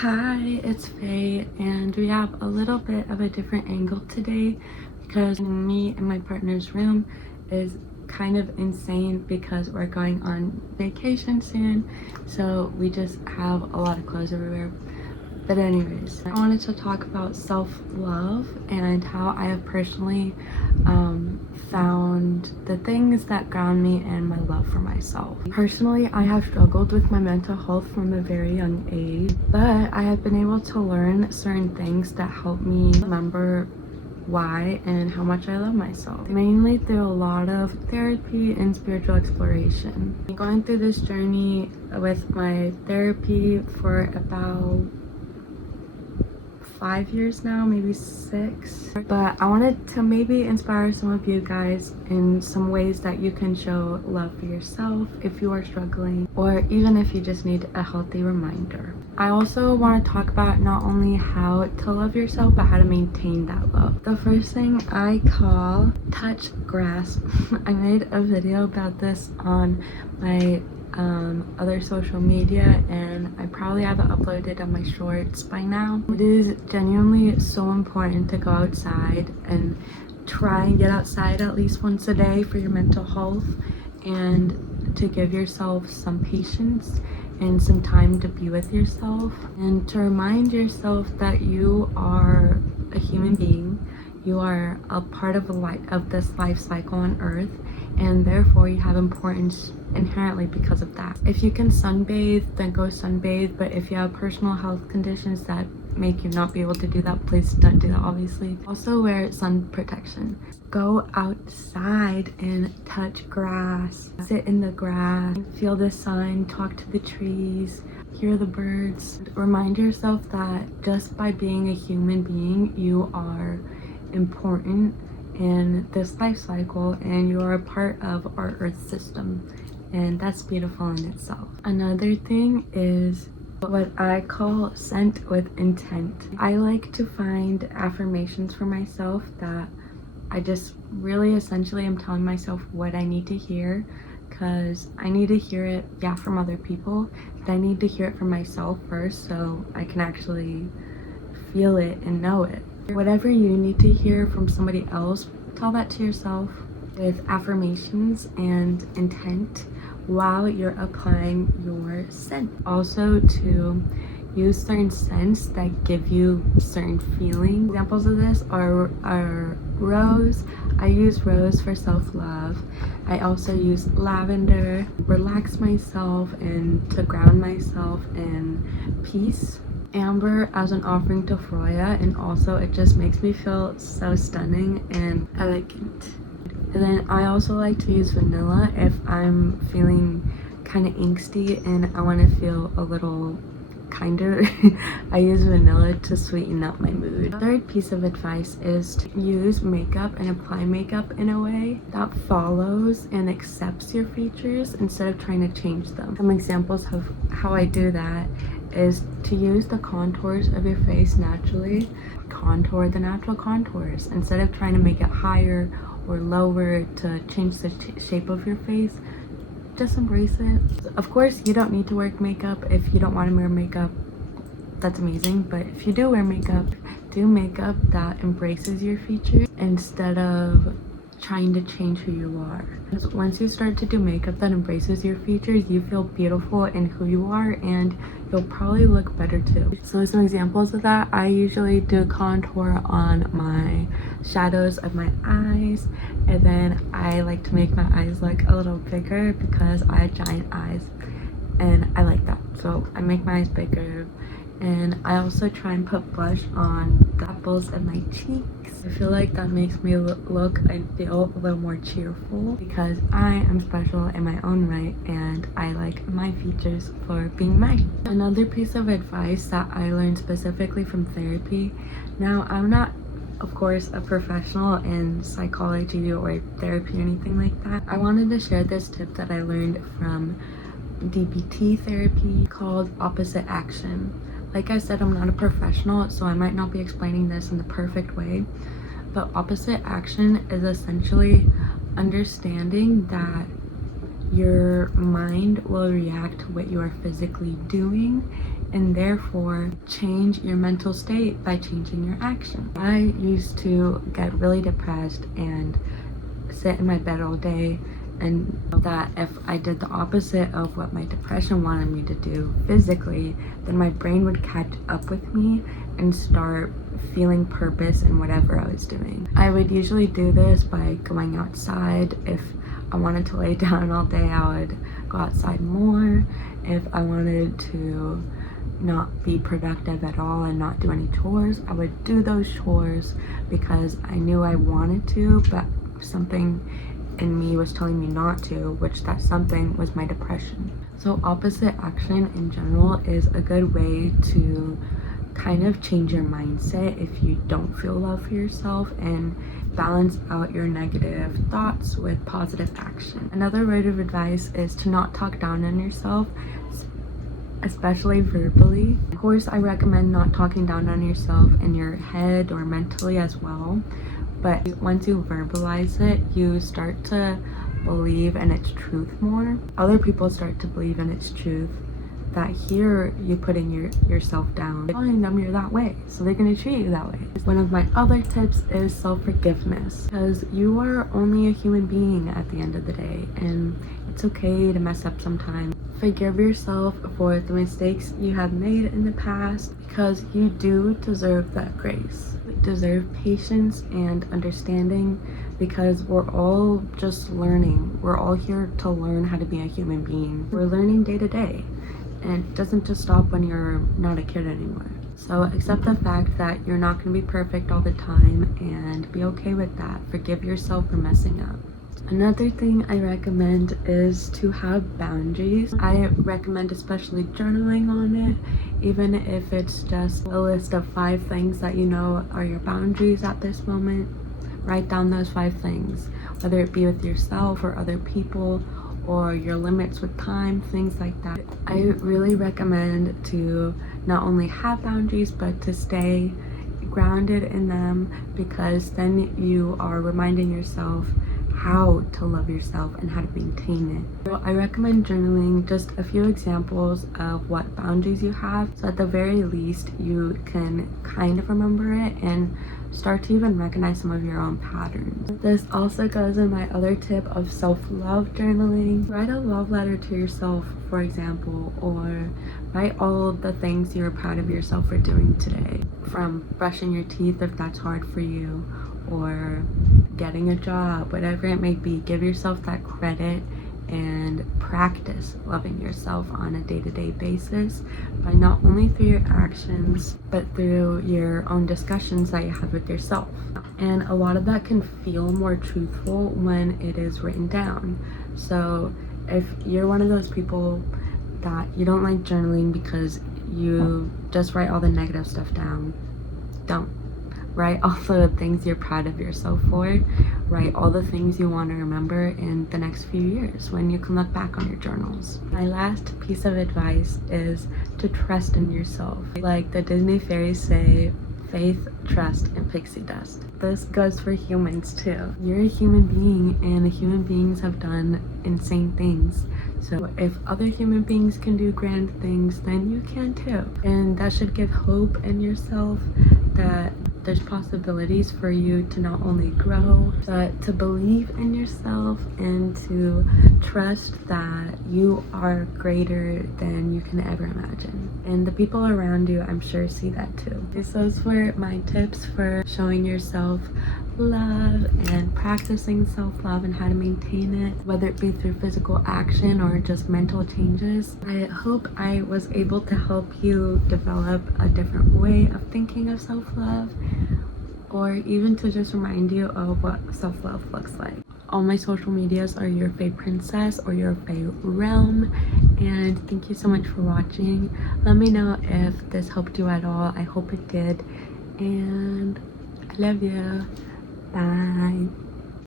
Hi, it's Faye, and we have a little bit of a different angle today because me and my partner's room is kind of insane because we're going on vacation soon, so we just have a lot of clothes everywhere. But anyways, I wanted to talk about self-love and how I have personally found the things that ground me and my love for myself. Personally, I have struggled with my mental health from a very young age, but I have been able to learn certain things that help me remember why and how much I love myself, mainly through a lot of therapy and spiritual exploration. Going through this journey with my therapy for about 5 years now, maybe 6, but I wanted to maybe inspire some of you guys in some ways that you can show love for yourself if you are struggling, or even if you just need a healthy reminder. I also want to talk about not only how to love yourself, but how to maintain that love. The first thing I call touch grass. I made a video about this on my other social media, and I probably have it uploaded on my shorts by now. It is genuinely so important to go outside and try and get outside at least once a day for your mental health, and to give yourself some patience and some time to be with yourself, and to remind yourself that you are a human being. You are a part of this life cycle on earth, and therefore you have importance inherently because of that. If you can sunbathe, then go sunbathe, but if you have personal health conditions that make you not be able to do that, please don't do that, obviously. Also wear sun protection. Go outside and touch grass, sit in the grass, feel the sun, talk to the trees, hear the birds. Remind yourself that just by being a human being, you are important in this life cycle, and you are a part of our earth system, and that's beautiful in itself. Another thing is what I call scent with intent. I like to find affirmations for myself that I just really essentially am telling myself what I need to hear, because I need to hear it, yeah, from other people, but I need to hear it from myself first so I can actually feel it and know it. Whatever you need to hear from somebody else, tell that to yourself with affirmations and intent while you're applying your scent. Also, to use certain scents that give you certain feelings. Examples of this are rose. I use rose for self-love. I also use lavender, relax myself and to ground myself in peace. Amber as an offering to Freya, and also it just makes me feel so stunning and elegant. And then I also like to use vanilla if I'm feeling kind of angsty and I want to feel a little kinder. I use vanilla to sweeten up my mood. Third piece of advice is to use makeup and apply makeup in a way that follows and accepts your features instead of trying to change them. Some examples of how I do that is to use the contours of your face naturally. Contour the natural contours instead of trying to make it higher or lower to change the shape of your face. Just embrace it. Of course, you don't need to wear makeup if you don't want to wear makeup. That's amazing, but if you do wear makeup, do makeup that embraces your features instead of trying to change who you are. Once you start to do makeup that embraces your features, you feel beautiful in who you are, and you'll probably look better too. So some examples of that, I usually do contour on my shadows of my eyes, and then I like to make my eyes look a little bigger because I have giant eyes and I like that, so I make my eyes bigger. And I also try and put blush on the apples of my cheeks. I feel like that makes me look and feel a little more cheerful because I am special in my own right, and I like my features for being mine. Another piece of advice that I learned specifically from therapy. Now, I'm not, of course, a professional in psychology or therapy or anything like that. I wanted to share this tip that I learned from DBT therapy called opposite action. Like I said, I'm not a professional, so I might not be explaining this in the perfect way, but opposite action is essentially understanding that your mind will react to what you are physically doing, and therefore change your mental state by changing your action. I used to get really depressed and sit in my bed all day, and that if I did the opposite of what my depression wanted me to do physically, then my brain would catch up with me and start feeling purpose in whatever I was doing. I would usually do this by going outside. If I wanted to lay down all day, I would go outside more. If I wanted to not be productive at all and not do any chores, I would do those chores because I knew I wanted to, but something in me was telling me not to, which that something was my depression. So opposite action in general is a good way to kind of change your mindset if you don't feel love for yourself, and balance out your negative thoughts with positive action. Another word of advice is to not talk down on yourself, especially verbally. Of course, I recommend not talking down on yourself in your head or mentally as well, but once you verbalize it, you start to believe in its truth more. Other people start to believe in its truth, that hear you putting yourself down, telling them you're that way, so they're gonna treat you that way. One of my other tips is self-forgiveness, because you are only a human being at the end of the day, and it's okay to mess up sometimes. Forgive yourself for the mistakes you have made in the past, because you do deserve that grace. You deserve patience and understanding, because we're all just learning. We're all here to learn how to be a human being. We're learning day to day, and it doesn't just stop when you're not a kid anymore. So accept the fact that you're not going to be perfect all the time, and be okay with that. Forgive yourself for messing up. Another thing I recommend is to have boundaries. I recommend especially journaling on it, even if it's just a list of 5 things that you know are your boundaries at this moment. Write down those 5 things, whether it be with yourself or other people, or your limits with time, things like that. I really recommend to not only have boundaries, but to stay grounded in them, because then you are reminding yourself how to love yourself and how to maintain it. So I recommend journaling just a few examples of what boundaries you have, so at the very least you can kind of remember it and start to even recognize some of your own patterns. This also goes in my other tip of self-love journaling. Write a love letter to yourself, for example, or write all the things you're proud of yourself for doing today, from brushing your teeth if that's hard for you, or getting a job, whatever it may be. Give yourself that credit and practice loving yourself on a day-to-day basis, by not only through your actions but through your own discussions that you have with yourself. And a lot of that can feel more truthful when it is written down. So if you're one of those people that you don't like journaling because you just write all the negative stuff down, don't. Write all the things you're proud of yourself for. Write all the things you want to remember in the next few years when you can look back on your journals. My last piece of advice is to trust in yourself. Like the Disney fairies say, faith, trust, and pixie dust. This goes for humans too. You're a human being, and human beings have done insane things. So if other human beings can do grand things, then you can too. And that should give hope in yourself that there's possibilities for you to not only grow, but to believe in yourself and to trust that you are greater than you can ever imagine. And the people around you, I'm sure, see that too. Those were my tips for showing yourself love and practicing self-love and how to maintain it, whether it be through physical action or just mental changes. I hope I was able to help you develop a different way of thinking of self-love, or even to just remind you of what self-love looks like. All my social medias are Your Faye Princess or Your Faye Realm, and thank you so much for watching. Let me know if this helped you at all. I hope it did, and I love you. Bye.